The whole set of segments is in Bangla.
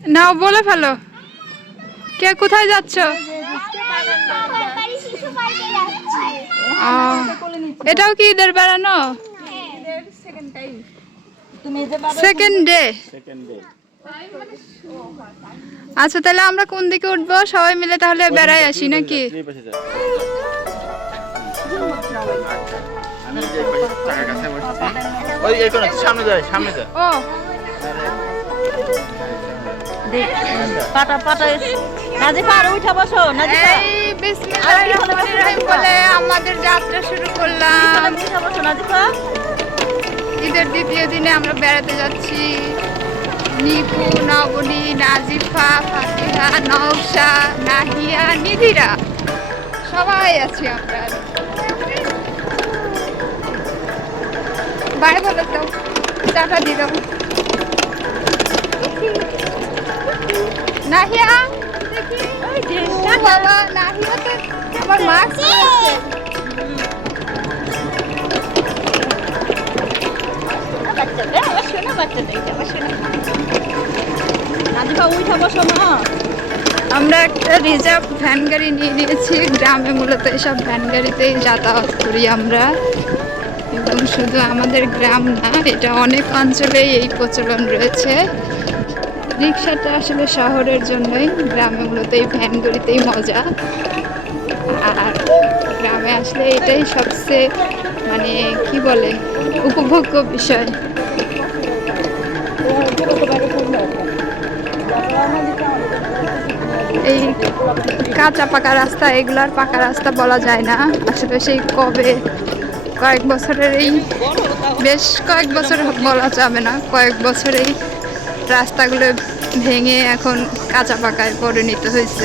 নাও বলে ফেলো, কে কোথায় যাচ্ছ? এটাও কি ঈদের বেড়ানো? Second day. আচ্ছা তাহলে আমরা কোন দিকে উঠবো সবাই মিলে তাহলে বেড়াই আসি নাকি? ও পাটা পাটা নাজিফা আর উঠা বসো নাজিফা এই বিসমিল্লাহির রহমানির রহিম বলে আমাদের যাত্রা শুরু করলাম। উঠা বসো নাজিফা। ঈদের দ্বিতীয় দিনে আমরা বেড়াতে যাচ্ছি। নিপু, নবনী, নাজিফা, ফাতিহা, নওশা, নাহিয়া, নিধিরা সবাই আছি আমরা। বাই বলে দাও, টাটা দিয়ে দাও। নাহিয়া বাবা, নাহিয়া তো আমার মাস্ক পরেছে। আমরা একটা রিজার্ভ ভ্যান গাড়ি নিয়ে নিয়েছি। গ্রামে মূলত এসব ভ্যান গাড়িতেই যাতায়াত করি আমরা, এবং শুধু আমাদের গ্রাম না, এটা অনেক অঞ্চলেই এই প্রচলন রয়েছে। রিক্সাটা আসলে শহরের জন্যই, গ্রামে মূলত এই ভ্যান গাড়িতেই মজা। আর গ্রামে আসলে এটাই সবচেয়ে মানে কি বলে উপভোগ্য বিষয়। এই কাঁচা পাকা রাস্তা, এগুলার পাকা রাস্তা বলা যায় না আসলে। সেই কবে কয়েক বছরের, এই বেশ কয়েক বছর বলা যাবে না, কয়েক বছর এই রাস্তাগুলো ভেঙে এখন কাঁচা পাকায় পরিণত হয়েছে।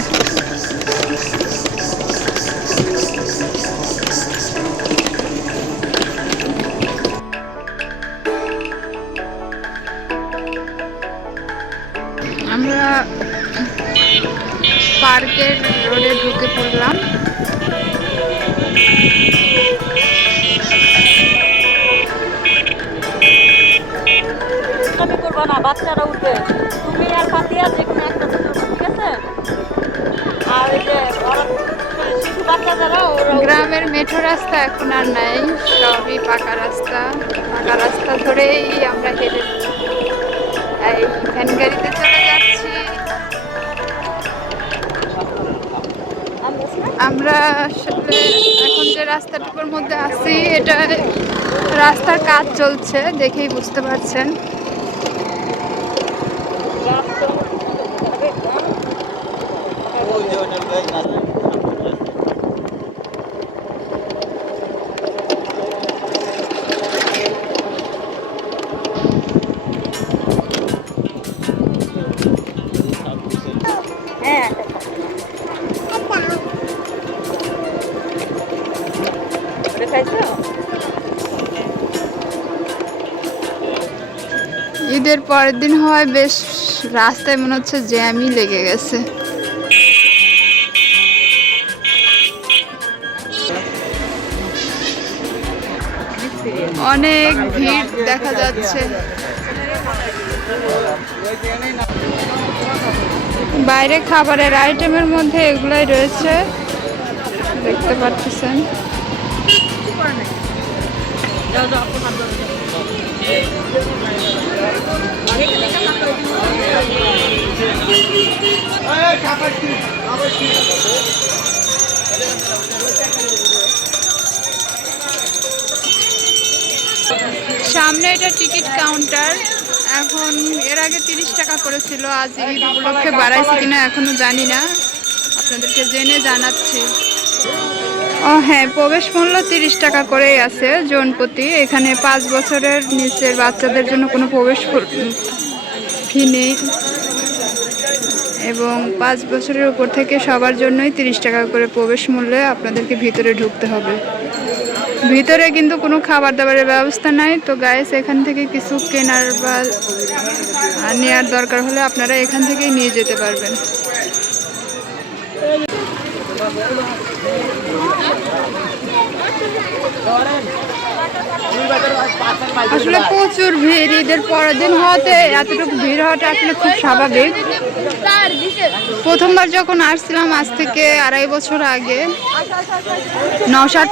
আমরা পার্কের রোডে ঢুকে পড়লাম। তুমি করবো না, বাচ্চারা উঠবে, তুমি আর ফাতিয়া যে কোনো একটা দুটো, ঠিক আছে? আর এই যে শিশু বাচ্চা যারা ওরা গ্রামের মেঠো রাস্তা এখন আর নাই, সবই পাকা রাস্তা। পাকা রাস্তা ধরেই আমরা হেঁটে এই ভ্যান গাড়িতে চলে যাচ্ছি। আমরা আসলে এখন যে রাস্তাটুকুর মধ্যে আছি, এটা রাস্তার কাজ চলছে, দেখেই বুঝতে পারছেন। হ্যাঁ খাইছো? ঈদের পরের দিন হয় বেশ, রাস্তায় মনে হচ্ছে জ্যামই লেগে গেছে। অনেক ভিড় দেখা যাচ্ছে। বাইরে খাবারের আইটেমের মধ্যে এগুলাই রয়েছে, দেখতে পাচ্ছেন। সামনে এটা টিকিট কাউন্টার। এখন এর আগে 30 টাকা করেছিল, আজ ঈদ উপলক্ষে বাড়াইছে কিনা এখনো জানি না, আপনাদেরকে জেনে জানাচ্ছি। ও হ্যাঁ, প্রবেশ মূল্য 30 টাকা করেই আছে জন প্রতি। এখানে 5 বছরের নিচের বাচ্চাদের জন্য কোনো প্রবেশ ফি নেই, এবং 5 বছরের উপর থেকে সবার জন্যই 30 টাকা করে প্রবেশ মূল্যে আপনাদেরকে ভিতরে ঢুকতে হবে। ভিতরে কিন্তু কোনো খাবার দাবারের ব্যবস্থা নাই। তো গাইস, এখান থেকে কিছু কেনার বা নেওয়ার দরকার হলে আপনারা এখান থেকেই নিয়ে যেতে পারবেন। আসলে প্রচুর ভিড়, ঈদের পরের দিন হওয়াতে এতটুকু ভিড় হওয়াটা আসলে খুব স্বাভাবিক। প্রথমবার যখন আসছিলাম আজ থেকে 2.5 বছর আগে নওশাদ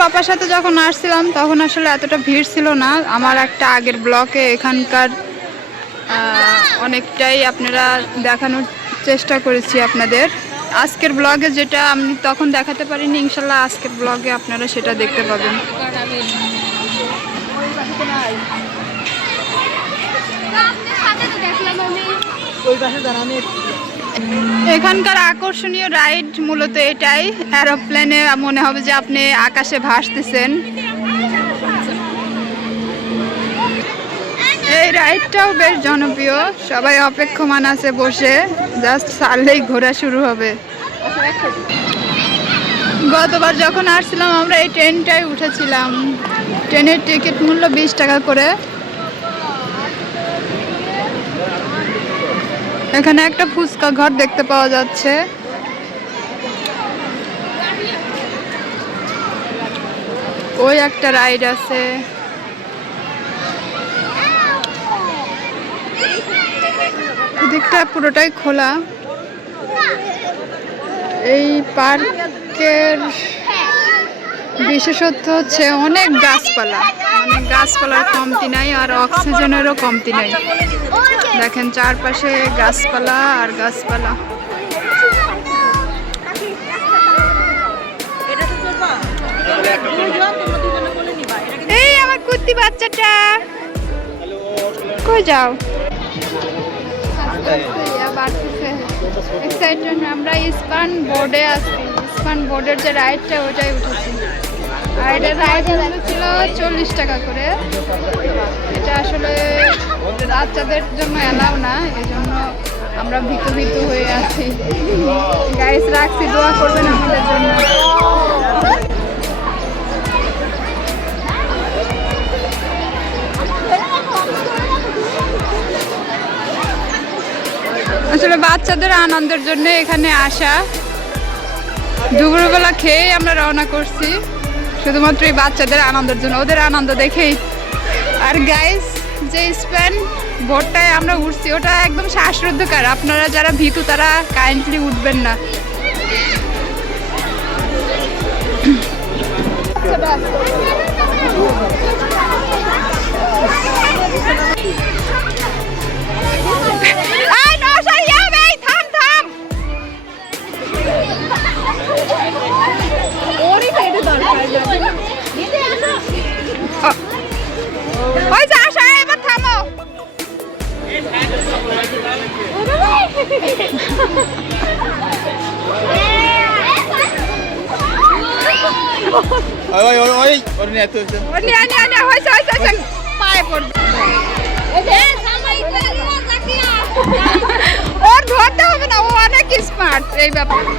পাপার সাথে যখন আসছিলাম তখন আসলে এতটা ভিড় ছিল না। আমার একটা আগের ব্লকে এখানকার অনেকটাই আপনারা দেখানোর চেষ্টা করেছি আপনাদের। আজকের ব্লগে যেটা আমি তখন দেখাতে পারিনি, ইনশাল্লাহ আজকের ব্লগে আপনারা সেটা দেখতে পাবেন। এখানকার আকর্ষণীয় রাইড মূলত এটাই, এরোপ্লেনে মনে হবে যে আপনি আকাশে ভাসতেছেন। এই রাইডটাও বেশ জনপ্রিয়, সবাই অপেক্ষমান আছে বসে, জাস্ট ছাড়লেই ঘোরা শুরু হবে। গতবার যখন আসছিলাম আমরা এই ট্রেনটাই উঠেছিলাম। ট্রেনের টিকিট মূল্য 20 টাকা করে। এখানে একটা ফুচকা ঘর দেখতে পাওয়া যাচ্ছে। ওই একটা রাইড আছে। এদিকটা পুরোটাই খোলা। এই পার্কের বিশেষত্ব হচ্ছে অনেক গাছপালা, মানে গাছপালার কমতি নাই আর অক্সিজেনেরও কমতি নাই। দেখেন চারপাশে গাছপালা আর গাছপালা। এই আমার কুত্তি বাচ্চাটা কই যাও? আমরা ইস্পান বোর্ডে আছি, ইস্পান বোর্ডের যে রাইডটা ওটাই উঠেছি। আর এটার রাইড ছিল 40 টাকা করে। এটা আসলে বাচ্চাদের জন্য এলাও না, এই জন্য আমরা ভীতু হয়ে আছি। গাইস রাখছি, দোয়া করবেন আমাদের জন্য। আসলে বাচ্চাদের আনন্দের জন্য এখানে আসা। দুপুরবেলা খেয়ে আমরা রওনা করছি শুধুমাত্র এই বাচ্চাদের আনন্দের জন্য, ওদের আনন্দ দেখেই। আর গাইস যে স্প্যান বোটটায় আমরা উঠছি ওটা একদম শ্বাসরুদ্ধকর, আপনারা যারা ভীতু তারা কাইন্ডলি উঠবেন না। ওই যে আসা, এবার থামো। পায়ে পড়বে, ওর ধরতে হবে না, ও অনেক স্মার্ট এই ব্যাপারে।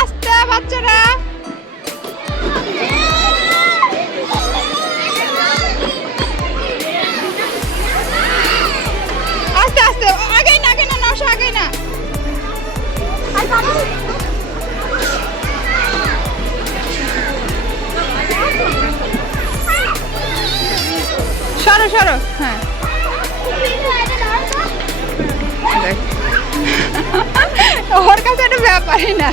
আস্তে বাচ্চারা, আস্তে আস্তে, আগে না নশো, আগে না। সরো, হ্যাঁ ওর কাছে একটা ব্যাপারই না।